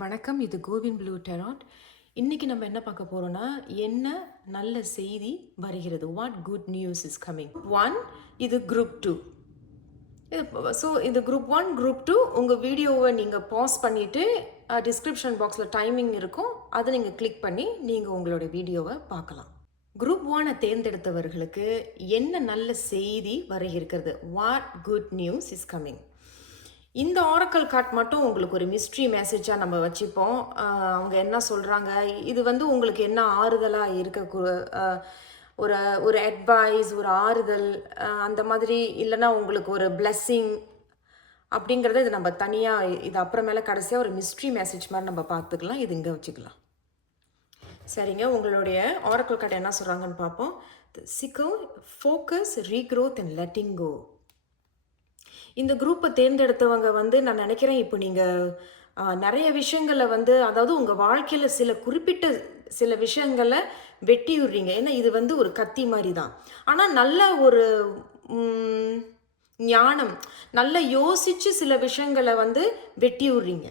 வணக்கம். இது CoWIN blue tarot. இன்னைக்கு நம்ம என்ன பார்க்க போறோம்னா, என்ன நல்ல செய்தி வருகிறது? What good news is coming? 1 இது குரூப் 2. இந்த குரூப் 1, குரூப் 2 உங்கள் வீடியோவை நீங்கள் பாஸ் பண்ணிவிட்டு டிஸ்கிரிப்ஷன் பாக்ஸில் டைமிங் இருக்கும், அதை நீங்கள் கிளிக் பண்ணி நீங்கள் உங்களோட வீடியோவை பார்க்கலாம். குரூப் 1 தேர்ந்தெடுத்தவர்களுக்கு என்ன நல்ல செய்தி வருகிறது? What good news is coming? இந்த ஆரக்கல் கார்ட் மட்டும் உங்களுக்கு ஒரு மிஸ்ட்ரி மெசேஜாக நம்ம வச்சுப்போம். அவங்க என்ன சொல்கிறாங்க, இது உங்களுக்கு என்ன ஆறுதலாக இருக்க, ஒரு ஒரு அட்வைஸ், ஒரு ஆறுதல், அந்த மாதிரி இல்லைன்னா உங்களுக்கு ஒரு பிளெஸ்ஸிங் அப்படிங்கிறத இது நம்ம தனியாக இது அப்புறமேல கடைசியாக ஒரு மிஸ்ட்ரி மெசேஜ் மாதிரி நம்ம பார்த்துக்கலாம். இது இங்கே வச்சுக்கலாம். சரிங்க, உங்களுடைய ஆரக்கல் கார்ட் என்ன சொல்கிறாங்கன்னு பார்ப்போம். சிக்கல், focus, regrowth and letting go. இந்த குரூப்பை தேர்ந்தெடுத்தவங்க நான் நினைக்கிறேன் இப்போ நீங்கள் நிறைய விஷயங்களை அதாவது உங்கள் வாழ்க்கையில் குறிப்பிட்ட சில விஷயங்களை வெட்டி விடுறீங்க. ஏன்னா இது ஒரு கத்தி மாதிரி தான். ஆனால் நல்ல ஒரு ஞானம், நல்ல யோசித்து சில விஷயங்களை வெட்டி விடுறீங்க.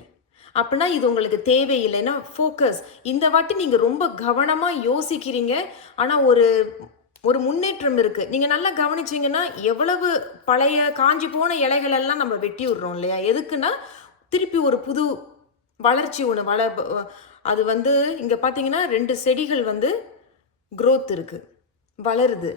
அப்படின்னா இது உங்களுக்கு தேவையில்லை. ஏன்னா ஃபோக்கஸ், இந்த வாட்டி நீங்கள் ரொம்ப கவனமாக யோசிக்கிறீங்க. ஆனால் ஒரு முன்னேற்றம் இருக்குது. நீங்கள் நல்லா கவனிச்சிங்கன்னா எவ்வளவு பழைய காஞ்சி போன இலைகள் எல்லாம் நம்ம வெட்டி விடுறோம் இல்லையா? எதுக்குன்னா திருப்பி ஒரு புது வளர்ச்சி ஒன்று அது இங்கே பார்த்தீங்கன்னா 2 செடிகள் growth இருக்குது, வளருது.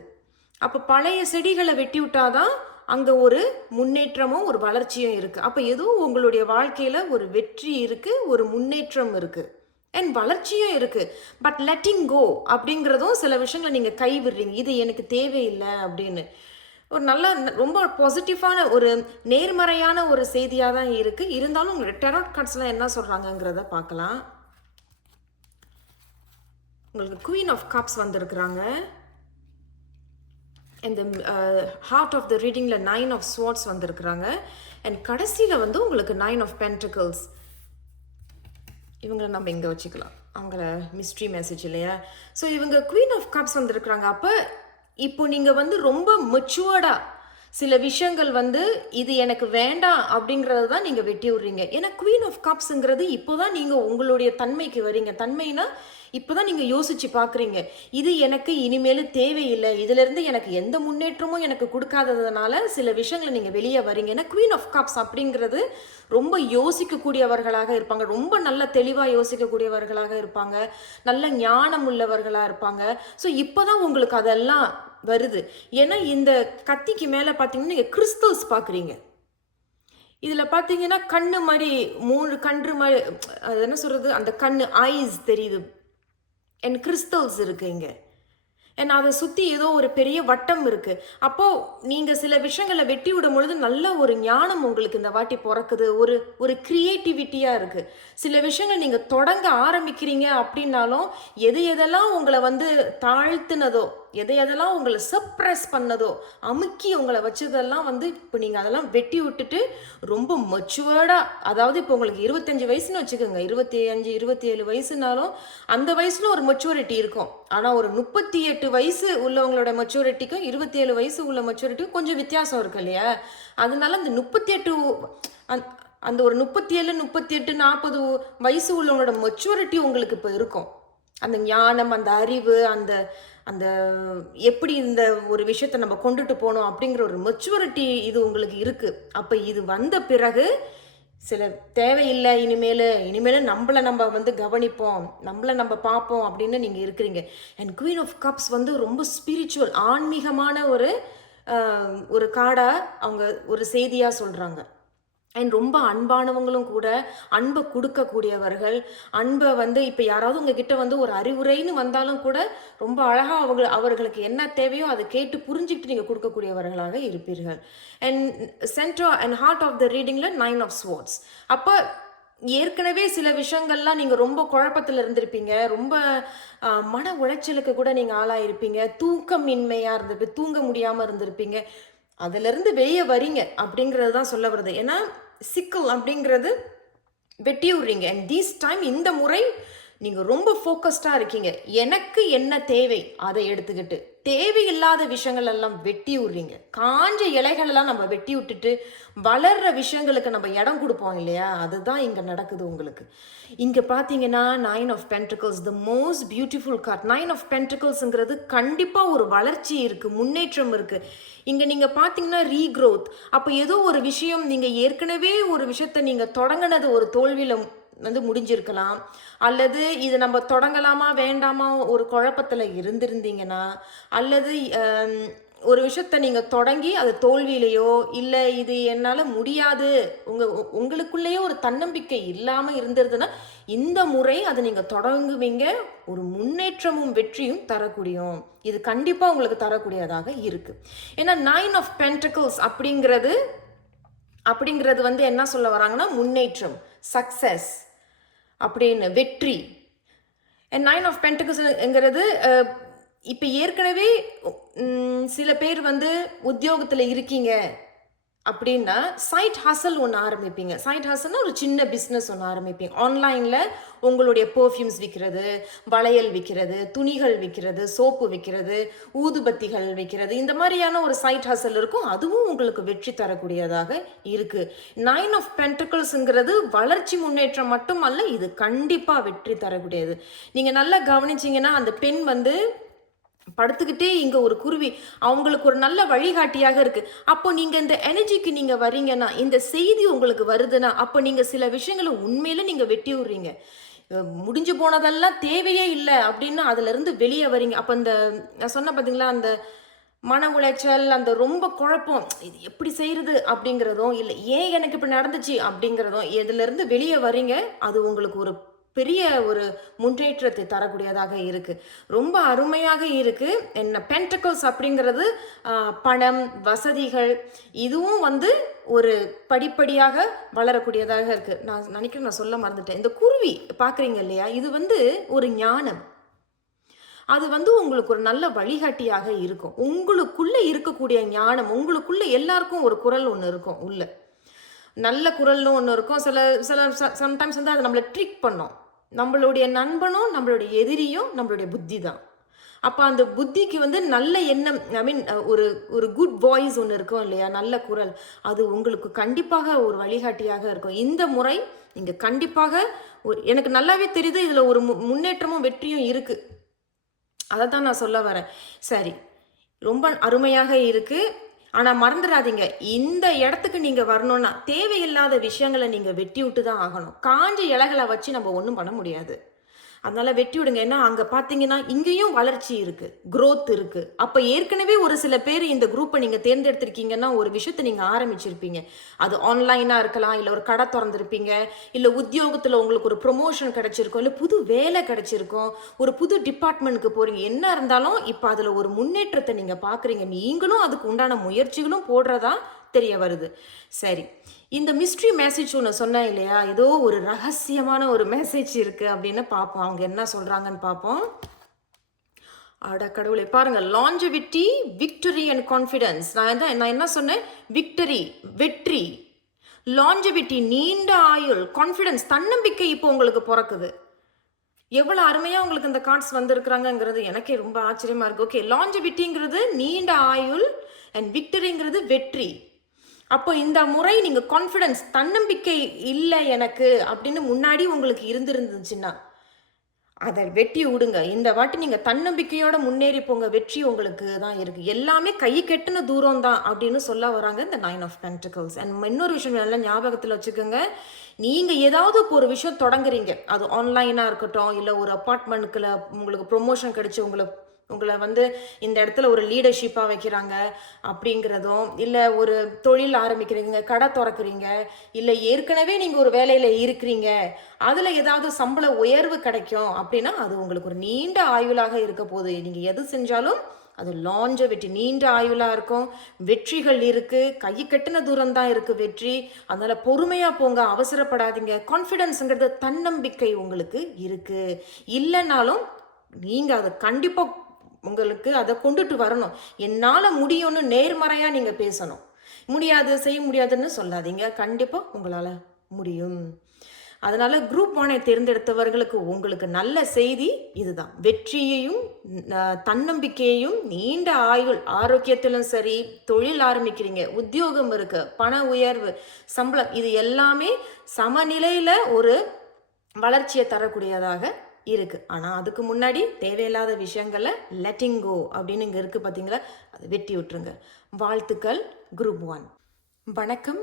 அப்போ பழைய செடிகளை வெட்டி விட்டாதான் அங்கே ஒரு முன்னேற்றமும் ஒரு வளர்ச்சியும் இருக்குது. அப்போ எதுவும் உங்களுடைய வாழ்க்கையில் ஒரு வெற்றி இருக்குது, ஒரு முன்னேற்றம் இருக்குது அண்ட் வளர்ச்சியும் இருக்குது. பட் லெட்டிங் கோ அப்படிங்கிறதும் சில விஷயங்களை நீங்கள் கைவிடுறீங்க. இது எனக்கு தேவையில்லை அப்படின்னு ஒரு நல்ல ரொம்ப பாசிட்டிவான ஒரு நேர்மறையான ஒரு செய்தியாக தான் இருக்குது. இருந்தாலும் உங்களோட டெராட் கார்ட்ஸ்லாம் என்ன சொல்கிறாங்கங்கிறத பார்க்கலாம். உங்களுக்கு குவீன் ஆஃப் கப்ஸ் வந்திருக்கிறாங்க. இந்த ஹார்ட் ஆஃப் த ரீடிங்கில் 9 ஆஃப் ஸ்வார்ட்ஸ் வந்திருக்கிறாங்க. அண்ட் கடைசியில் உங்களுக்கு 9 ஆஃப் பென்டிகல்ஸ். இவங்களை நம்ம இங்கே வச்சுக்கலாம், அவங்கள மிஸ்ட்ரி மெசேஜ் இல்லையா? ஸோ இவங்க குவீன் ஆஃப் கப்ஸ் வந்திருக்கிறாங்க. அப்போ இப்போ நீங்கள் ரொம்ப மெச்சுவர்டாக சில விஷயங்கள் இது எனக்கு வேண்டாம் அப்படிங்கிறது தான் நீங்கள் வெட்டி விடுறீங்க. ஏன்னா குவீன் ஆஃப் கப்ஸுங்கிறது இப்போ தான் நீங்கள் உங்களுடைய தன்மைக்கு வரீங்க. தன்மைனா இப்போ தான் நீங்கள் யோசித்து பார்க்குறீங்க, இது எனக்கு இனிமேல் தேவையில்லை, இதிலேருந்து எனக்கு எந்த முன்னேற்றமும் எனக்கு கொடுக்காததுனால சில விஷயங்களை நீங்கள் வெளியே வரீங்க. ஏன்னா குவீன் ஆஃப் கப்ஸ் அப்படிங்கிறது ரொம்ப யோசிக்கக்கூடியவர்களாக இருப்பாங்க, ரொம்ப நல்ல தெளிவாக யோசிக்கக்கூடியவர்களாக இருப்பாங்க, நல்ல ஞானம் உள்ளவர்களாக இருப்பாங்க. ஸோ இப்போ தான் உங்களுக்கு அதெல்லாம் வருது. ஏன்னா இந்த கத்திக்கு மேலே பார்த்தீங்கன்னா நீங்கள் கிறிஸ்டல்ஸ் பார்க்குறீங்க. இதில் பார்த்தீங்கன்னா கண்ணு மாதிரி 3 கன்று மாதிரி, அது என்ன சொல்கிறது, அந்த கண்ணு ஐஸ் தெரியுது அண்ட் கிறிஸ்டல்ஸ் இருக்குது இங்கே. அண்ட் அதை சுற்றி ஏதோ ஒரு பெரிய வட்டம் இருக்குது. அப்போது நீங்கள் சில விஷயங்களை வெட்டி விடும் பொழுது நல்ல ஒரு ஞானம் உங்களுக்கு இந்த வாட்டி பிறக்குது, ஒரு க்ரியேட்டிவிட்டியாக இருக்குது. சில விஷயங்கள் நீங்கள் தொடங்க ஆரம்பிக்கிறீங்க அப்படின்னாலும் எதெல்லாம் உங்களை தாழ்த்துனதோ, எதெல்லாம் உங்களை சப்ரெஸ் பண்ணதோ, அமுக்கி உங்களை வச்சதெல்லாம் இப்போ நீங்கள் அதெல்லாம் வெட்டி விட்டுட்டு ரொம்ப மெச்சுவர்டாக, அதாவது இப்போ உங்களுக்கு 25 வயசுன்னு வச்சுக்கோங்க, 25 27 வயசுனாலும் அந்த வயசில் ஒரு மெச்சுவரிட்டி இருக்கும். ஆனால் ஒரு 38 வயசு உள்ளவங்களோட மெச்சூரிட்டிக்கும் 27 வயசு உள்ள மெச்சூரிட்டிக்கும் கொஞ்சம் வித்தியாசம் இருக்கு இல்லையா? அதனால அந்த 38 அந்த ஒரு 37 38 40 வயசு உள்ளவங்களோட மெச்சூரிட்டி உங்களுக்கு இப்போ இருக்கும். அந்த ஞானம், அந்த அறிவு, அந்த அந்த எப்படி இந்த ஒரு விஷயத்தை நம்ம கொண்டுட்டு போகணும் அப்படிங்கிற ஒரு மெச்சூரிட்டி இது உங்களுக்கு இருக்குது. அப்போ இது வந்த பிறகு சில தேவையில்லை, இனிமேல் நம்மளை நம்ம கவனிப்போம், நம்மளை நம்ம பார்ப்போம் அப்படின்னு நீங்கள் இருக்கிறீங்க. அண்ட் குவீன் ஆஃப் கப்ஸ் ரொம்ப ஸ்பிரிச்சுவல், ஆன்மீகமான ஒரு கார்டாக அவங்க ஒரு செய்தியாக சொல்கிறாங்க. அண்ட் ரொம்ப அன்பானவங்களும் கூட, அன்பை கொடுக்கக்கூடியவர்கள், அன்பை இப்போ யாராவது உங்ககிட்ட ஒரு அறிவுரைன்னு வந்தாலும் கூட ரொம்ப அழகாக அவர்களுக்கு என்ன தேவையோ அதை கேட்டு புரிஞ்சுக்கிட்டு நீங்கள் கொடுக்கக்கூடியவர்களாக இருப்பீர்கள். And center and heart of the ரீடிங்கில் 9 ஆஃப் ஸ்வார்ட்ஸ். அப்போ ஏற்கனவே சில விஷயங்கள்லாம் நீங்கள் ரொம்ப குழப்பத்தில் இருந்திருப்பீங்க, ரொம்ப மன உளைச்சலுக்கு கூட நீங்கள் ஆளாயிருப்பீங்க, தூக்கமின்மையாக இருந்திருப்பீங்க, தூங்க முடியாமல் இருந்திருப்பீங்க. அதிலிருந்து வெளியே வரீங்க அப்படிங்கிறது தான் சொல்ல வருது. ஏன்னா சிக்கல் அப்படிங்கிறது வெட்டி விடுறீங்க. அண்ட் தீஸ் டைம் இந்த முறை நீங்கள் ரொம்ப ஃபோக்கஸ்டாக இருக்கீங்க. எனக்கு என்ன தேவை அதை எடுத்துக்கிட்டு தேவையில்லாத விஷயங்கள் எல்லாம் வெட்டி விடுறீங்க. காஞ்ச இலைகளெல்லாம் நம்ம வெட்டி விட்டுட்டு வளர்ற விஷயங்களுக்கு நம்ம இடம் கொடுப்போம் இல்லையா? அதுதான் இங்கே நடக்குது உங்களுக்கு. இங்கே பார்த்தீங்கன்னா 9 of Pentacles, the most beautiful card. 9 of Pentaclesங்கிறது கண்டிப்பாக ஒரு வளர்ச்சி இருக்குது, முன்னேற்றம் இருக்குது. இங்கே நீங்கள் பார்த்தீங்கன்னா ரீக்ரோத். அப்போ ஏதோ ஒரு விஷயம் நீங்கள் ஏற்கனவே ஒரு விஷயத்தை நீங்கள் தொடங்கினது ஒரு தோல்வியில் வந்து முடிஞ்சிருக்கலாம், அல்லது இது நம்ம தொடங்கலாமா வேண்டாமா ஒரு குழப்பத்தில் இருந்திருந்தீங்கன்னா, அல்லது ஒரு விஷயத்தை நீங்கள் தொடங்கி அது தோல்வியிலையோ இல்லை இது என்னால் முடியாது உங்களுக்குள்ளேயே ஒரு தன்னம்பிக்கை இல்லாமல் இருந்திருதுன்னா இந்த முறை அதை நீங்கள் தொடங்குவீங்க. ஒரு முன்னேற்றமும் வெற்றியும் தரக்கூடியும் இது கண்டிப்பாக உங்களுக்கு தரக்கூடியதாக இருக்குது. ஏன்னா 9 of Pentacles அப்படிங்கிறது வந்து என்ன சொல்ல வராங்கன்னா முன்னேற்றம், சக்சஸ் அப்படின்னு, வெற்றி. 9 of Pentaclesங்கிறது இப்போ ஏற்கனவே சில பேர் வந்து உத்தியோகத்தில் இருக்கீங்க அப்படின்னா சைட் ஹசல் ஒன்று ஆரம்பிப்பீங்க. சைட் ஹசல்னா ஒரு சின்ன பிஸ்னஸ் ஒன்று ஆரம்பிப்பீங்க. ஆன்லைனில் உங்களுடைய பர்ஃப்யூம்ஸ் விற்கிறது, வளையல் விற்கிறது, துணிகள் விற்கிறது, சோப்பு விற்கிறது, ஊதுபத்திகள் விற்கிறது, இந்த மாதிரியான ஒரு சைட் ஹசல் இருக்கும். அதுவும் உங்களுக்கு வெற்றி தரக்கூடியதாக இருக்குது. 9 of Pentaclesங்கிறது வளர்ச்சி முன்னேற்றம் மட்டும் அல்ல, இது கண்டிப்பாக வெற்றி தரக்கூடியது. நீங்கள் நல்லா கவனிச்சிங்கன்னா அந்த பெண் வந்து படுத்துக்கிட்டே இங்கே ஒரு குருவி அவங்களுக்கு ஒரு நல்ல வழிகாட்டியாக இருக்குது. அப்போ நீங்கள் இந்த எனர்ஜிக்கு நீங்கள் வரீங்கன்னா, இந்த செய்தி உங்களுக்கு வருதுன்னா, அப்போ நீங்கள் சில விஷயங்களை உண்மையில நீங்கள் வெட்டி விடுறீங்க. முடிஞ்சு போனதெல்லாம் தேவையே இல்லை அப்படின்னு அதுலேருந்து வெளியே வரீங்க. அப்போ இந்த நான் சொன்ன பார்த்தீங்களா, அந்த மன உளைச்சல், அந்த ரொம்ப குழப்பம், இது எப்படி செய்கிறது அப்படிங்கிறதும், இல்லை ஏன் எனக்கு இப்படி நடந்துச்சு அப்படிங்கிறதும், இதுலேருந்து வெளியே வரீங்க. அது உங்களுக்கு ஒரு பெரிய ஒரு முன்னேற்றத்தை தரக்கூடியதாக இருக்குது. ரொம்ப அருமையாக இருக்குது. என்ன பென்டக்கிள்ஸ் அப்படிங்கிறது பணம், வசதிகள், இதுவும் வந்து ஒரு படிப்படியாக வளரக்கூடியதாக இருக்குது. நான் நினைக்கிறேன், நான் சொல்ல மறந்துட்டேன். இந்த குருவி பார்க்குறீங்க இல்லையா, இது வந்து ஒரு ஞானம். அது வந்து உங்களுக்கு ஒரு நல்ல வழிகாட்டியாக இருக்கும். உங்களுக்குள்ளே இருக்கக்கூடிய ஞானம், உங்களுக்குள்ளே எல்லாருக்கும் ஒரு குரல் ஒன்று இருக்கும், உள்ள நல்ல குரல்னு ஒன்று இருக்கும். சில சில சம்டைம்ஸ் வந்து அதை நம்மளை ட்ரிக் பண்ணோம். நம்மளுடைய நண்பனும் நம்மளுடைய எதிரியும் நம்மளுடைய புத்தி தான். அப்போ அந்த புத்திக்கு வந்து நல்ல எண்ணம், ஐ மீன் ஒரு ஒரு குட் வாய்ஸ் ஒன்று இருக்கும் இல்லையா, நல்ல குரல், அது உங்களுக்கு கண்டிப்பாக ஒரு வழிகாட்டியாக இருக்கும். இந்த முறை நீங்கள் கண்டிப்பாக எனக்கு நல்லாவே தெரியுது இதில் ஒரு முன்னேற்றமும் வெற்றியும் இருக்குது. அதை தான் நான் சொல்ல வரேன். சரி, ரொம்ப அருமையாக இருக்குது. ஆனால் மறந்துடாதீங்க, இந்த இடத்துக்கு நீங்கள் வரணும்னா தேவையில்லாத விஷயங்களை நீங்கள் வெட்டி விட்டு தான் ஆகணும். காஞ்ச இலைகளை வச்சு நம்ம ஒன்றும் பண்ண முடியாது. அதனால் வெட்டி விடுங்க. ஏன்னா அங்கே பார்த்தீங்கன்னா இங்கேயும் வளர்ச்சி இருக்குது, க்ரோத் இருக்குது. அப்போ ஏற்கனவே ஒரு சில பேர் இந்த குரூப்பை நீங்கள் தேர்ந்தெடுத்திருக்கீங்கன்னா ஒரு விஷயத்தை நீங்கள் ஆரம்பிச்சிருப்பீங்க. அது ஆன்லைனாக இருக்கலாம், இல்லை ஒரு கடை திறந்துருப்பீங்க, இல்லை உத்தியோகத்தில் உங்களுக்கு ஒரு ப்ரொமோஷன் கிடச்சிருக்கும், இல்லை புது வேலை கிடச்சிருக்கும், ஒரு புது டிபார்ட்மெண்ட்டுக்கு போகிறீங்க. என்ன இருந்தாலும் இப்போ அதில் ஒரு முன்னேற்றத்தை நீங்கள் பார்க்குறீங்க. நீங்களும் அதுக்கு உண்டான முயற்சிகளும் போடுறதா தெரிய வருது. சரி, இந்த மிஸ்ட்ரி மெசேஜ் ஒன்று சொன்னேன் இல்லையா, ஏதோ ஒரு ரகசியமான ஒரு மெசேஜ் இருக்குது அப்படின்னு பார்ப்போம். அவங்க என்ன சொல்கிறாங்கன்னு பார்ப்போம். அட கடவுளை பாருங்கள், லாஞ்சவிட்டி, விக்டரி அண்ட் கான்ஃபிடன்ஸ். நான் என்ன சொன்னேன்? விக்டரி, வெற்றி, லாஞ்சவிட்டி, நீண்ட ஆயுள், கான்ஃபிடன்ஸ், தன்னம்பிக்கை இப்போ உங்களுக்கு பிறக்குது. எவ்வளோ அருமையாக உங்களுக்கு இந்த கார்ட்ஸ் வந்திருக்கிறாங்கங்கிறது எனக்கே ரொம்ப ஆச்சரியமாக இருக்குது. ஓகே, லாஞ்சவிட்டிங்கிறது நீண்ட ஆயுள் அண்ட் விக்டரிங்கிறது வெற்றி. அப்போ இந்த முறை நீங்கள் கான்ஃபிடன்ஸ், தன்னம்பிக்கை இல்லை எனக்கு அப்படின்னு முன்னாடி உங்களுக்கு இருந்துருந்துச்சுன்னா அதை வெட்டி விடுங்க. இந்த வாட்டி நீங்கள் தன்னம்பிக்கையோட முன்னேறி போங்க. வெற்றி உங்களுக்கு தான் இருக்குது. எல்லாமே கை கெட்டின தூரம் தான் அப்படின்னு சொல்ல வராங்க இந்த 9 of Pentacles. அண்ட் இன்னொரு விஷயம் நல்லா ஞாபகத்தில் வச்சுக்கோங்க, நீங்கள் ஏதாவது இப்போ ஒரு விஷயம் தொடங்குறீங்க, அது ஆன்லைனாக இருக்கட்டும், இல்லை ஒரு அப்பார்ட்மெண்ட்டுக்குள்ள உங்களுக்கு ப்ரொமோஷன் கிடைச்சி உங்களை வந்து இந்த இடத்துல ஒரு லீடர்ஷிப்பாக வைக்கிறாங்க அப்படிங்கிறதும், இல்லை ஒரு தொழில் ஆரம்பிக்கிறீங்க, கடை திறக்கிறீங்க, இல்லை ஏற்கனவே நீங்கள் ஒரு வேலையில் இருக்கிறீங்க, அதில் ஏதாவது சம்பள உயர்வு கிடைக்கும் அப்படின்னா அது உங்களுக்கு ஒரு நீண்ட ஆயுளாக இருக்க போகுது. நீங்கள் எது செஞ்சாலும் அது லாஞ்சவிட்டி, நீண்ட ஆயுளாக இருக்கும். வெற்றிகள் இருக்குது, கை கட்டின தூரம் தான் இருக்குது வெற்றி. அதனால் பொறுமையாக போங்க, அவசரப்படாதீங்க. கான்ஃபிடென்ஸுங்கிறது தன்னம்பிக்கை உங்களுக்கு இருக்குது. இல்லைனாலும் நீங்கள் அதை கண்டிப்பாக உங்களுக்கு அதை கொண்டுட்டு வரணும். என்னால் முடியும்னு நேர்மறையாக நீங்கள் பேசணும். முடியாது, செய்ய முடியாதுன்னு சொல்லாதீங்க. கண்டிப்பாக உங்களால் முடியும். அதனால் குரூப் 1 தேர்ந்தெடுத்தவர்களுக்கு உங்களுக்கு நல்ல செய்தி இதுதான். வெற்றியையும் தன்னம்பிக்கையையும் நீண்ட ஆயுள் ஆரோக்கியத்திலும் சரி, தொழில் ஆரம்பிக்கிறீங்க, உத்தியோகம் இருக்கு, பண உயர்வு, சம்பளம், இது எல்லாமே சமநிலையில் ஒரு வளர்ச்சியை தரக்கூடியதாக இருக்குது. ஆனால் அதுக்கு முன்னாடி தேவையில்லாத விஷயங்களை லெட்டிங் கோ அப்படின்னு இங்கே இருக்குது பார்த்தீங்களா, அதை வெட்டி விட்டுருங்க. வாழ்த்துக்கள் குரூப் 1. வணக்கம்,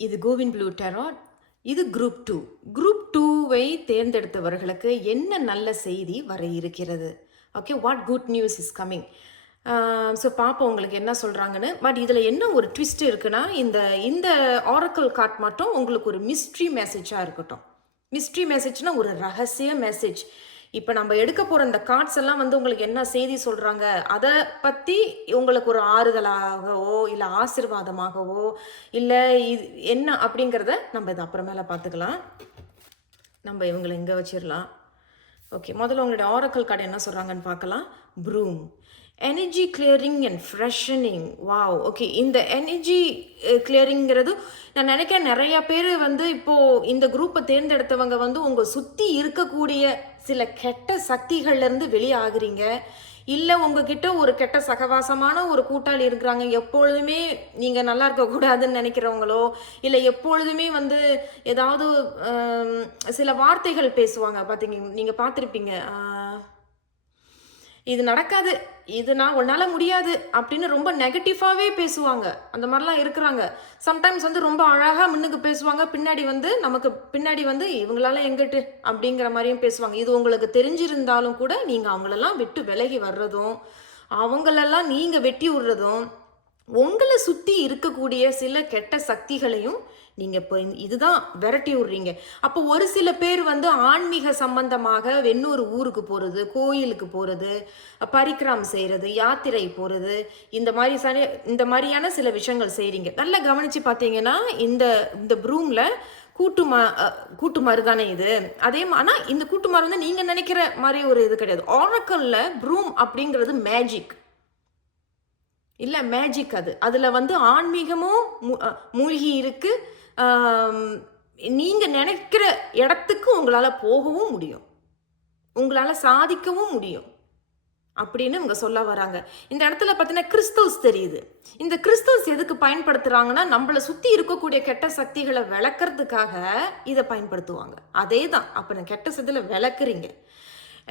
இது கோவின் ப்ளூ டெராட். இது குரூப் 2. குரூப் 2வை தேர்ந்தெடுத்தவர்களுக்கு என்ன நல்ல செய்தி வர இருக்கிறது? Okay, what good news is coming? So பார்ப்போம் உங்களுக்கு என்ன சொல்கிறாங்கன்னு. பட் இதில் என்ன ஒரு ட்விஸ்ட் இருக்குன்னா, இந்த ஆரக்கிள் கார்ட் மட்டும் உங்களுக்கு ஒரு மிஸ்ட்ரி மெசேஜாக இருக்கட்டும். மிஸ்ட்ரி மெசேஜ்னால் ஒரு ரகசிய மெசேஜ். இப்போ நம்ம எடுக்க போகிற இந்த கார்ட்ஸ் எல்லாம் வந்து உங்களுக்கு என்ன செய்தி சொல்கிறாங்க, அதை பற்றி உங்களுக்கு ஒரு ஆறுதலாகவோ இல்லை ஆசீர்வாதமாகவோ இல்லை இது என்ன அப்படிங்கிறத நம்ம இதை அப்புறமேல பார்த்துக்கலாம். நம்ம இவங்களை இங்கே வச்சிடலாம். ஓகே, முதல்ல உங்களுடைய ஆரக்கிள் கார்டு என்ன சொல்கிறாங்கன்னு பார்க்கலாம். Broom, energy clearing and freshening. Wow, okay. இந்த எனர்ஜி கிளியரிங்கிறது நான் நினைக்கிறேன் நிறையா பேர் வந்து இப்போது இந்த குரூப்பை தேர்ந்தெடுத்தவங்க வந்து உங்கள் சுற்றி இருக்கக்கூடிய சில கெட்ட சக்திகள்லேருந்து வெளியாகிறீங்க. இல்லை உங்ககிட்ட ஒரு கெட்ட சகவாசமான ஒரு கூட்டாளி இருக்கிறாங்க, எப்பொழுதுமே நீங்கள் நல்லா இருக்கக்கூடாதுன்னு நினைக்கிறவங்களோ, இல்லை எப்பொழுதுமே வந்து ஏதாவது சில வார்த்தைகள் பேசுவாங்க. பார்த்தீங்க, நீங்கள் பார்த்துருப்பீங்க, இது நடக்காது, இது நான் உன்னால் முடியாது அப்படின்னு ரொம்ப நெகட்டிவாகவே பேசுவாங்க. அந்த மாதிரிலாம் இருக்கிறாங்க. சம்டைம்ஸ் வந்து ரொம்ப அழகாக முன்னுக்கு பேசுவாங்க, பின்னாடி வந்து நமக்கு பின்னாடி வந்து இவங்களால எங்கிட்டு அப்படிங்கிற மாதிரியும் பேசுவாங்க. இது உங்களுக்கு தெரிஞ்சிருந்தாலும் கூட நீங்கள் அவங்களெல்லாம் விட்டு விலகி வர்றதும் அவங்களெல்லாம் நீங்கள் வெட்டி விடுறதும் உங்களை சுற்றி இருக்கக்கூடிய சில கெட்ட சக்திகளையும் நீங்கள் இப்போ இதுதான் விரட்டி விடுறீங்க. அப்போ ஒரு சில பேர் வந்து ஆன்மீக சம்பந்தமாக வெண்ணூறு ஊருக்கு போகிறது, கோயிலுக்கு போகிறது, பரிக்கிரம் செய்கிறது, யாத்திரை போகிறது, இந்த மாதிரியான சில விஷயங்கள் செய்கிறீங்க. நல்லா கவனித்து பார்த்தீங்கன்னா இந்த ப்ரூமில் கூட்டு தானே இது. அதே ஆனால் இந்த கூட்டு வந்து நீங்கள் நினைக்கிற மாதிரி ஒரு இது கிடையாது. ஆரக்கல்ல ப்ரூம் அப்படிங்கிறது மேஜிக் இல்லை, மேஜிக். அதில் வந்து ஆன்மீகமும் மூழ்கி இருக்கு. நீங்கள் நினைக்கிற இடத்துக்கு உங்களால் போகவும் முடியும், உங்களால் சாதிக்கவும் முடியும் அப்படின்னு இவங்க சொல்ல வராங்க. இந்த இடத்துல பார்த்தீங்கன்னா கிறிஸ்டல்ஸ் தெரியுது. இந்த கிறிஸ்டல்ஸ் எதுக்கு பயன்படுத்துகிறாங்கன்னா, நம்மளை சுற்றி இருக்கக்கூடிய கெட்ட சக்திகளை விளக்குறதுக்காக இதை பயன்படுத்துவாங்க. அதே தான். அப்போ நான் கெட்ட சக்தியில் விளக்குறீங்க.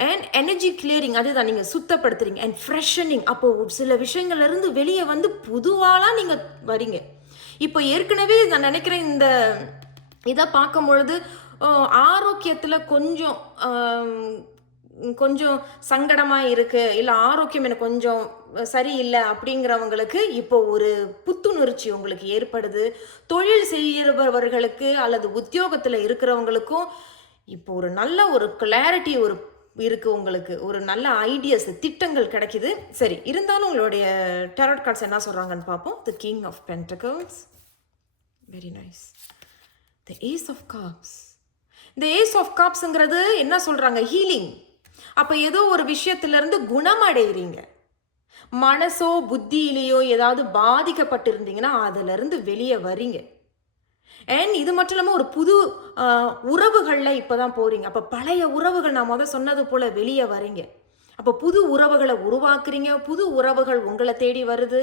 அண்ட் எனர்ஜி கிளியரிங், அதுதான், நீங்கள் சுத்தப்படுத்துறீங்க. அண்ட் ஃப்ரெஷனிங், அப்போது சில விஷயங்கள்லேருந்து வெளியே வந்து புதுவாலாம் நீங்கள் வரீங்க. இப்போ ஏற்கனவே நான் நினைக்கிறேன் இதை பார்க்கும் பொழுது ஆரோக்கியத்தில் கொஞ்சம் சங்கடமாக இருக்குது, இல்லை ஆரோக்கியம் எனக்கு கொஞ்சம் சரியில்லை அப்படிங்கிறவங்களுக்கு இப்போ ஒரு புத்துணர்ச்சி உங்களுக்கு ஏற்படுது. தொழில் செய்கிறவர்களுக்கு அல்லது உத்தியோகத்தில் இருக்கிறவங்களுக்கும் இப்போ ஒரு நல்ல ஒரு கிளாரிட்டி இருக்குது, உங்களுக்கு ஒரு நல்ல ஐடியாஸ், திட்டங்கள் கிடைக்குது. சரி, இருந்தாலும் உங்களுடைய டேரோட் கார்ட்ஸ் என்ன சொல்கிறாங்கன்னு பார்ப்போம். The king of pentacles, very nice. The ace of cups. இந்த ஏஸ் ஆஃப் கப்ஸுங்கிறது என்ன சொல்கிறாங்க? ஹீலிங். அப்போ ஏதோ ஒரு விஷயத்துலேருந்து குணமடைகிறீங்க. மனசோ புத்தியிலேயோ ஏதாவது பாதிக்கப்பட்டிருந்தீங்கன்னா அதிலிருந்து வெளியே வரீங்க. அண்ட் இது மட்டும் இல்லாமல் ஒரு புது உறவுகளில் இப்போ தான் போகிறீங்க. அப்போ பழைய உறவுகள் நான் சொன்னது போல் வெளியே வரீங்க. அப்போ புது உறவுகளை உருவாக்குறீங்க, புது உறவுகள் உங்களை தேடி வருது.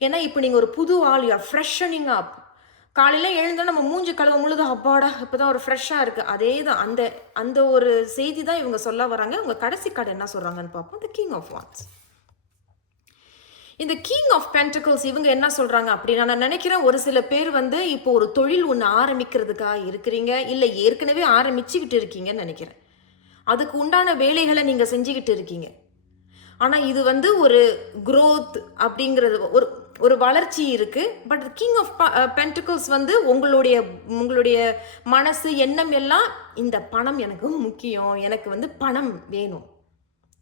ஏன்னா இப்போ நீங்கள் ஒரு புது ஆள், யூ ஆர் ஃப்ரெஷனிங் அப். காலையில் எழுந்தால் நம்ம மூஞ்சி கழுவ முழுது அப்பாடா இப்போ தான் ஒரு ஃப்ரெஷ்ஷாக இருக்குது. அதே தான், அந்த ஒரு செய்தி தான் இவங்க சொல்ல வராங்க. உங்கள் கடைசி கார்டு என்ன சொல்கிறாங்கன்னு பார்ப்போம். The king of wands. இந்த கிங் ஆஃப் பென்டக்கிள்ஸ் இவங்க என்ன சொல்கிறாங்க அப்படின்னா, நான் நினைக்கிறேன் ஒரு சில பேர் வந்து இப்போ ஒரு தொழில் ஒன்று ஆரம்பிக்கிறதுக்காக இருக்கிறீங்க, இல்லை ஏற்கனவே ஆரம்பிச்சுக்கிட்டு இருக்கீங்கன்னு நினைக்கிறேன். அதுக்கு உண்டான வேலைகளை நீங்கள் செஞ்சுக்கிட்டு இருக்கீங்க. ஆனால் இது வந்து ஒரு growth அப்படிங்கிறது ஒரு வளர்ச்சி இருக்குது. பட் கிங் ஆஃப் பென்டக்கிள்ஸ் வந்து உங்களுடைய மனசு எண்ணம் எல்லாம் இந்த பணம் எனக்கு முக்கியம், எனக்கு வந்து பணம் வேணும்.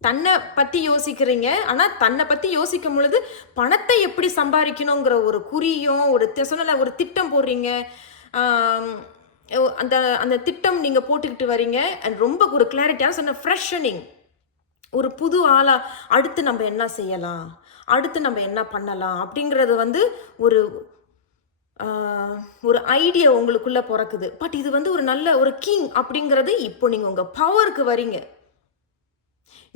தன்னை பற்றி யோசிக்கிறீங்க. ஆனால் தன்னை பற்றி யோசிக்கும் பொழுது பணத்தை எப்படி சம்பாதிக்கணுங்கிற ஒரு குறியும் ஒரு திட்டம் போடுறீங்க. அந்த திட்டம் நீங்கள் போட்டுக்கிட்டு வரீங்க. அண்ட் ரொம்ப ஒரு கிளாரிட்டியாக சொன்ன ஃப்ரெஷனிங், ஒரு புது ஆளாக அடுத்து நம்ம என்ன செய்யலாம், அடுத்து நம்ம என்ன பண்ணலாம் அப்படிங்கிறது வந்து ஒரு ஒரு ஐடியா உங்களுக்குள்ள பிறக்குது. பட் இது வந்து ஒரு நல்ல ஒரு கிங் அப்படிங்கிறது இப்போ நீங்க உங்க பவருக்கு வரீங்க.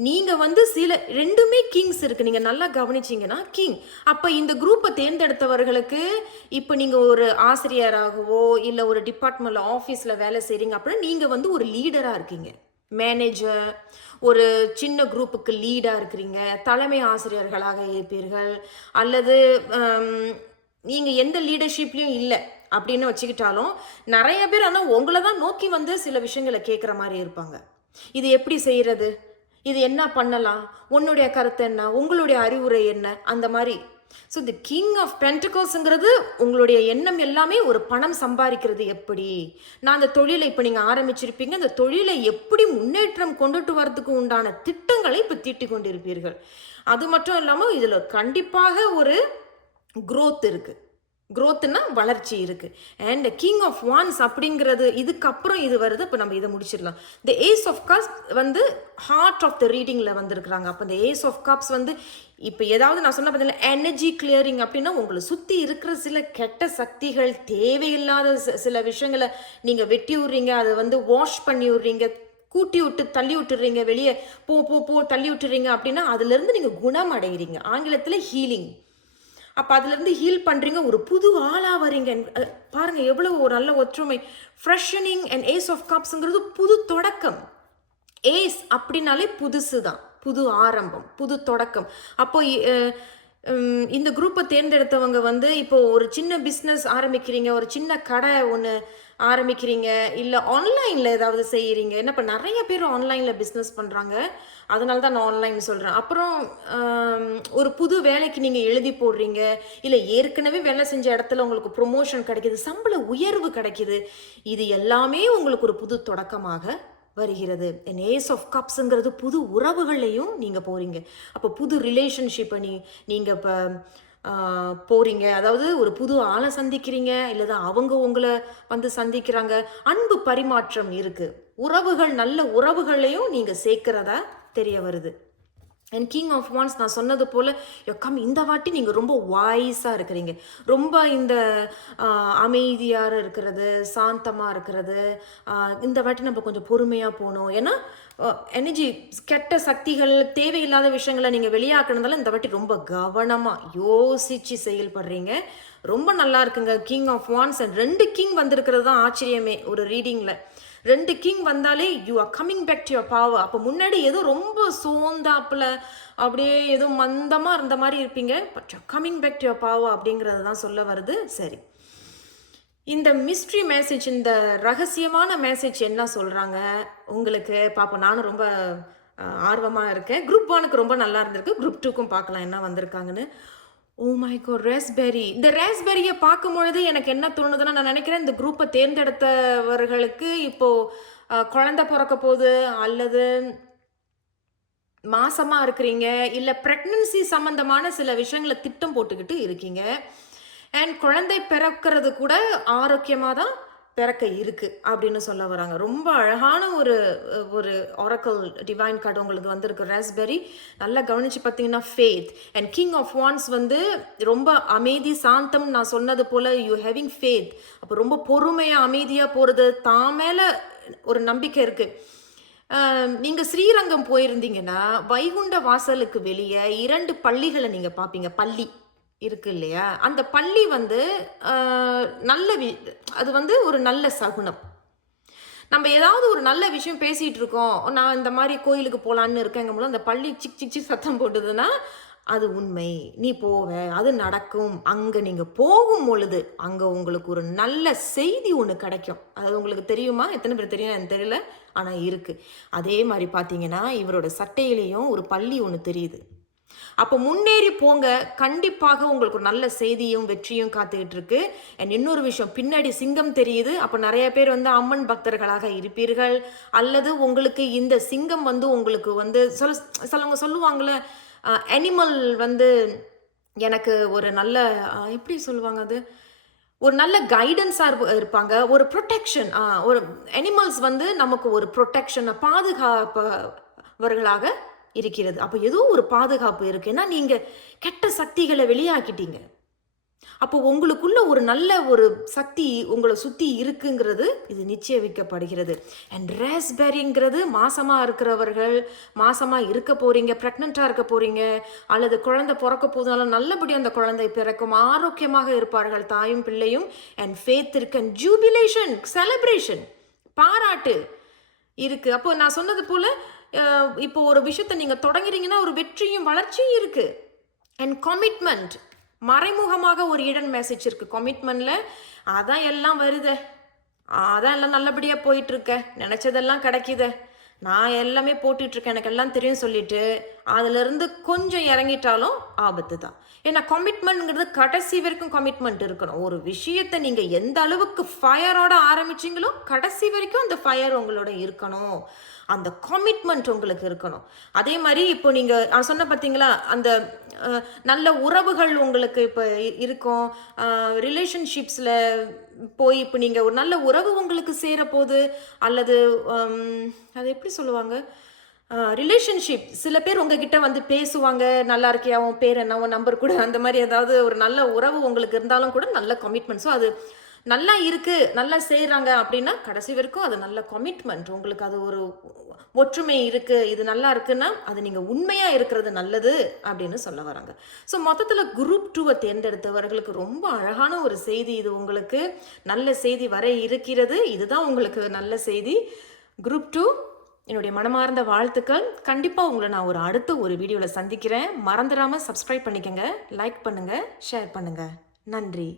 நீங்க வந்து சில 2மே கிங்ஸ் இருக்கு. நீங்க நல்லா கவனிச்சீங்கன்னா கிங். அப்ப இந்த குரூப்பை தேர்ந்தெடுத்தவர்களுக்கு இப்ப நீங்க ஒரு ஆசிரியராகவோ இல்ல ஒரு டிபார்ட்மெண்ட்ல ஆபீஸ்ல வேலை செய்றீங்க அப்படின்னா நீங்க வந்து ஒரு லீடரா இருக்கீங்க. மேனேஜர், ஒரு சின்ன குரூப்புக்கு லீடா இருக்கிறீங்க, தலைமை ஆசிரியர்களாக இருப்பீர்கள், அல்லது நீங்க எந்த லீடர்ஷிப்லயும் இல்லை அப்படின்னு வச்சுக்கிட்டாலும் நிறைய பேர் ஆனால் உங்களை தான் நோக்கி வந்து சில விஷயங்களை கேட்குற மாதிரி இருப்பாங்க. இது எப்படி செய்யறது, இது என்ன பண்ணலாம், உன்னுடைய கருத்து என்ன, உங்களுடைய அறிவுரை என்ன, அந்த மாதிரி. ஸோ தி கிங் ஆஃப் பென்டிகல்ஸ்ங்கிறது உங்களுடைய எண்ணம் எல்லாமே ஒரு பணம் சம்பாதிக்கிறது எப்படி, நான் அந்த தொழிலை இப்போ நீங்கள் ஆரம்பிச்சிருப்பீங்க, அந்த தொழிலை எப்படி முன்னேற்றம் கொண்டுட்டு வரதுக்கு உண்டான திட்டங்களை இப்போ தீட்டி கொண்டிருப்பீர்கள். அது மட்டும் இல்லாமல் இதில் கண்டிப்பாக ஒரு growth இருக்குது. growthனா வளர்ச்சி இருக்கு. அண்ட் கிங் ஆஃப் வான்ஸ் அப்படிங்கிறது இதுக்கப்புறம் இது வருது. இப்போ நம்ம இதை முடிச்சிடலாம். த ஏஸ் ஆஃப் கப்ஸ் வந்து ஹார்ட் ஆஃப் த ரீடிங்கில் வந்திருக்கிறாங்க. அப்போ இந்த ஏஸ் ஆஃப் கப்ஸ் வந்து இப்போ ஏதாவது நான் சொன்ன பார்த்தீங்கன்னா எனர்ஜி கிளியரிங் அப்படின்னா உங்களை சுற்றி இருக்கிற சில கெட்ட சக்திகள், தேவையில்லாத சில விஷயங்களை நீங்கள் வெட்டி விட்றீங்க, அதை வந்து வாஷ் பண்ணி விட்றீங்க, கூட்டி விட்டு தள்ளி விட்டுறீங்க, வெளியே போ போ போ தள்ளி விட்டுறீங்க அப்படின்னா அதுலேருந்து நீங்கள் குணம் அடைகிறீங்க. ஆங்கிலத்தில் ஹீலிங். அப்போ அதுலேருந்து ஹீல் பண்ணுறீங்க, ஒரு புது ஆளாக வரீங்க. பாருங்கள் எவ்வளோ ஒரு நல்ல ஒற்றுமை. ஃப்ரெஷனிங் அண்ட் ஏஸ் ஆஃப் கப்ஸுங்கிறது புது தொடக்கம். ஏஸ் அப்படின்னாலே புதுசு தான், புது ஆரம்பம், புது தொடக்கம். அப்போ இந்த குரூப்பை தேர்ந்தெடுத்தவங்க வந்து இப்போ ஒரு சின்ன பிஸ்னஸ் ஆரம்பிக்கிறீங்க, ஒரு சின்ன கடை ஒன்று ஆரம்பிக்கிறீங்க, இல்லை ஆன்லைனில் ஏதாவது செய்கிறீங்க. என்ன இப்போ நிறைய பேர் ஆன்லைனில் பிஸ்னஸ் பண்ணுறாங்க, அதனால தான் நான் ஆன்லைன் சொல்கிறேன். அப்புறம் ஒரு புது வேலைக்கு நீங்கள் எழுதி போடுறீங்க, இல்லை ஏற்கனவே வேலை செஞ்ச இடத்துல உங்களுக்கு ப்ரொமோஷன் கிடைக்கிது, சம்பள உயர்வு கிடைக்கிது. இது எல்லாமே உங்களுக்கு ஒரு புது தொடக்கமாக வருகிறது. ஏஸ் ஆஃப் கப்ஸுங்கிறது புது உறவுகளையும் நீங்கள் போகிறீங்க. அப்போ புது ரிலேஷன்ஷிப்பை நீங்கள் இப்போ போகிறீங்க. அதாவது ஒரு புது ஆளை சந்திக்கிறீங்க, இல்லைதான் அவங்க உங்களை வந்து சந்திக்கிறாங்க. அன்பு பரிமாற்றம் இருக்குது. உறவுகள், நல்ல உறவுகளையும் நீங்கள் சேர்க்கிறதா தெரிய வருது. அண்ட் கிங் ஆஃப் வான்ஸ் நான் சொன்னது போல் இந்த வாட்டி நீங்கள் ரொம்ப வாய்ஸாக இருக்கிறீங்க, ரொம்ப இந்த அமைதியாக இருக்கிறது, சாந்தமாக இருக்கிறது. இந்த வாட்டி நம்ம கொஞ்சம் பொறுமையாக போகணும். ஏன்னா எனர்ஜி, கெட்ட சக்திகள், தேவையில்லாத விஷயங்களை நீங்கள் வெளியாக்குனதால இந்த வாட்டி ரொம்ப கவனமாக யோசித்து செயல்படுறீங்க. ரொம்ப நல்லா இருக்குங்க king of wands. And 2 king வந்திருக்கிறது தான் ஆச்சரியமே ஒரு ரீடிங்கில். 2 கிங் வந்தாலே you are coming back to your power. அப்போ முன்னாடி ஏதோ ரொம்ப சோந்தாப்பில் அப்படியே ஏதோ மந்தமாக இருந்த மாதிரி இருப்பீங்க, but you coming back to your power அப்படிங்கிறது தான் சொல்ல வருது. சரி, இந்த மிஸ்ட்ரி மெசேஜ், இந்த ரகசியமான மெசேஜ் என்ன சொல்கிறாங்க உங்களுக்கு பார்ப்போம். நானும் ரொம்ப ஆர்வமாக இருக்கேன். குரூப் 1க்கு ரொம்ப நல்லா இருந்திருக்கு, குரூப் 2க்கும் பார்க்கலாம் என்ன வந்திருக்காங்கன்னு. Oh my God, raspberry. இந்த ராஸ்பெரியை பார்க்கும் பொழுது எனக்கு என்ன தோணுதுன்னா, நான் நினைக்கிறேன் இந்த குரூப்பை தேர்ந்தெடுத்தவர்களுக்கு இப்போது குழந்தை பிறக்க போகுது, அல்லது மாசமாக இருக்கிறீங்க, இல்லை ப்ரெக்னன்சி சம்மந்தமான சில விஷயங்களை திட்டம் போட்டுக்கிட்டு இருக்கீங்க. அண்ட் குழந்தை பிறக்கிறது கூட ஆரோக்கியமாக தான் பிறக்க இருக்கு அப்படின்னு சொல்ல வராங்க. ரொம்ப அழகான ஒரு ஒரு ஆரக்கல் டிவைன் கார்டு உங்களுக்கு வந்திருக்கு ராஸ்பெரி. நல்லா கவனிச்சு பார்த்தீங்கன்னா faith. And king of wands வந்து ரொம்ப அமைதி, சாந்தம். நான் சொன்னது போல் யூ ஹேவிங் ஃபேத். அப்போ ரொம்ப பொறுமையாக அமைதியாக போகிறது, தான் மேலே ஒரு நம்பிக்கை இருக்குது. நீங்கள் ஸ்ரீரங்கம் போயிருந்தீங்கன்னா வைகுண்ட வாசலுக்கு வெளியே 2 பள்ளிகளை நீங்கள் பார்ப்பீங்க. பள்ளி இருக்கு இல்லையா, அந்த பள்ளி வந்து நல்ல அது வந்து ஒரு நல்ல சகுனம். நம்ம ஏதாவது ஒரு நல்ல விஷயம் பேசிகிட்டு இருக்கோம், நான் இந்த மாதிரி கோயிலுக்கு போகலான்னு இருக்கேங்கும்போது அந்த பள்ளி சிக் சிக் சிக் சத்தம் போட்டுதுன்னா அது உண்மை, நீ போவ, அது நடக்கும். அங்கே நீங்கள் போகும் பொழுது அங்கே உங்களுக்கு ஒரு நல்ல செய்தி ஒன்று கிடைக்கும். அது உங்களுக்கு தெரியுமா? எத்தனை பேர் தெரியும் எனக்கு தெரியல, ஆனால் இருக்குது. அதே மாதிரி பார்த்தீங்கன்னா இவரோட சட்டையிலையும் ஒரு பள்ளி ஒன்று தெரியுது. அப்போ முன்னேறி போங்க, கண்டிப்பாக உங்களுக்கு ஒரு நல்ல செய்தியும் வெற்றியும் காத்துக்கிட்டு இருக்கு. அண்ட் இன்னொரு விஷயம், பின்னாடி சிங்கம் தெரியுது. அப்போ நிறைய பேர் வந்து அம்மன் பக்தர்களாக இருப்பீர்கள், அல்லது உங்களுக்கு இந்த சிங்கம் வந்து உங்களுக்கு வந்து சொல்லுவாங்களே அனிமல் வந்து எனக்கு ஒரு நல்ல எப்படி சொல்லுவாங்க, அது ஒரு நல்ல கைடன்ஸாக இருப்பாங்க, ஒரு ப்ரொடெக்ஷன். ஒரு அனிமல்ஸ் வந்து நமக்கு ஒரு ப்ரொடெக்ஷனை, பாதுகாப்பவர்களாக இருக்கிறது. அப்போ ஏதோ ஒரு பாதுகாப்பு இருக்கு. ஏன்னா நீங்கள் கெட்ட சக்திகளை வெளியாக்கிட்டீங்க. அப்போ உங்களுக்குள்ள ஒரு நல்ல ஒரு சக்தி உங்களை சுற்றி இருக்குங்கிறது இது நிச்சயிக்கப்படுகிறது. அண்ட் ரேஸ்பெரிங்கிறது மாசமாக இருக்கிறவர்கள், மாசமாக இருக்க போகிறீங்க, ப்ரெக்னெண்ட்டாக இருக்க போகிறீங்க, அல்லது குழந்தை பிறக்க போதுனாலும் நல்லபடியாக அந்த குழந்தை பிறக்கும், ஆரோக்கியமாக இருப்பார்கள் தாயும் பிள்ளையும். அண்ட் ஃபேத் இருக்கு, அண்ட் ஜூபிலேஷன், செலிப்ரேஷன், பாராட்டு இருக்கு. அப்போ நான் சொன்னது போல இப்போ ஒரு விஷயத்தை நீங்கள் தொடங்குறீங்கன்னா ஒரு வெற்றியும் வளர்ச்சியும் இருக்கு. அண்ட் கமிட்மெண்ட், மறைமுகமாக ஒரு இடன் மெசேஜ் இருக்கு கமிட்மெண்ட்ல. அதான் எல்லாம் வருதே, அதான் எல்லாம் நல்லபடியாக போயிட்டுருக்க, நினச்சதெல்லாம் கிடைக்குது, நான் எல்லாமே போட்டுட்ருக்கேன், எனக்கு எல்லாம் தெரியும் சொல்லிட்டு அதுலேருந்து கொஞ்சம் இறங்கிட்டாலும் ஆபத்து தான். ஏன்னா கமிட்மெண்ட்ங்கிறது கடைசி வரைக்கும் கமிட்மெண்ட் இருக்கணும். ஒரு விஷயத்தை நீங்கள் எந்த அளவுக்கு ஃபயரோட ஆரம்பிச்சிங்களோ கடைசி வரைக்கும் அந்த ஃபயர் உங்களோட இருக்கணும், அந்த கமிட்மெண்ட் உங்களுக்கு இருக்கணும். அதே மாதிரி இப்போ நீங்கள் சொன்ன பார்த்தீங்களா, அந்த நல்ல உறவுகள் உங்களுக்கு இப்போ இருக்கும், ரிலேஷன்ஷிப்ஸில் போய் இப்போ நீங்கள் ஒரு நல்ல உறவு உங்களுக்கு சேரப்போகுது, அல்லது அது எப்படி சொல்லுவாங்க, ரிலேஷன்ஷிப், சில பேர் உங்ககிட்ட வந்து பேசுவாங்க, நல்லா இருக்கியா, உன் பேர் என்ன, உன் நம்பர் கூட, அந்த மாதிரி ஏதாவது ஒரு நல்ல உறவு உங்களுக்கு இருந்தாலும் கூட நல்ல கமிட்மெண்ட். ஸோ அது நல்லா இருக்குது, நல்லா செய்கிறாங்க அப்படின்னா கடைசி வரைக்கும் அது நல்ல கமிட்மெண்ட், உங்களுக்கு அது ஒரு ஒற்றுமை இருக்குது, இது நல்லா இருக்குன்னா அது நீங்கள் உண்மையாக இருக்கிறது நல்லது அப்படின்னு சொல்ல வராங்க. ஸோ மொத்தத்தில் குரூப் 2 தேர்ந்தெடுத்தவர்களுக்கு ரொம்ப அழகான ஒரு செய்தி இது, உங்களுக்கு நல்ல செய்தி வர இருக்கிறது, இதுதான் உங்களுக்கு நல்ல செய்தி. குரூப் 2 என்னுடைய மனமார்ந்த வாழ்த்துக்கள். கண்டிப்பாக உங்களை நான் அடுத்த ஒரு வீடியோவில் சந்திக்கிறேன். மறந்துடாமல் சப்ஸ்கிரைப் பண்ணிக்கோங்க, லைக் பண்ணுங்கள், ஷேர் பண்ணுங்கள். நன்றி.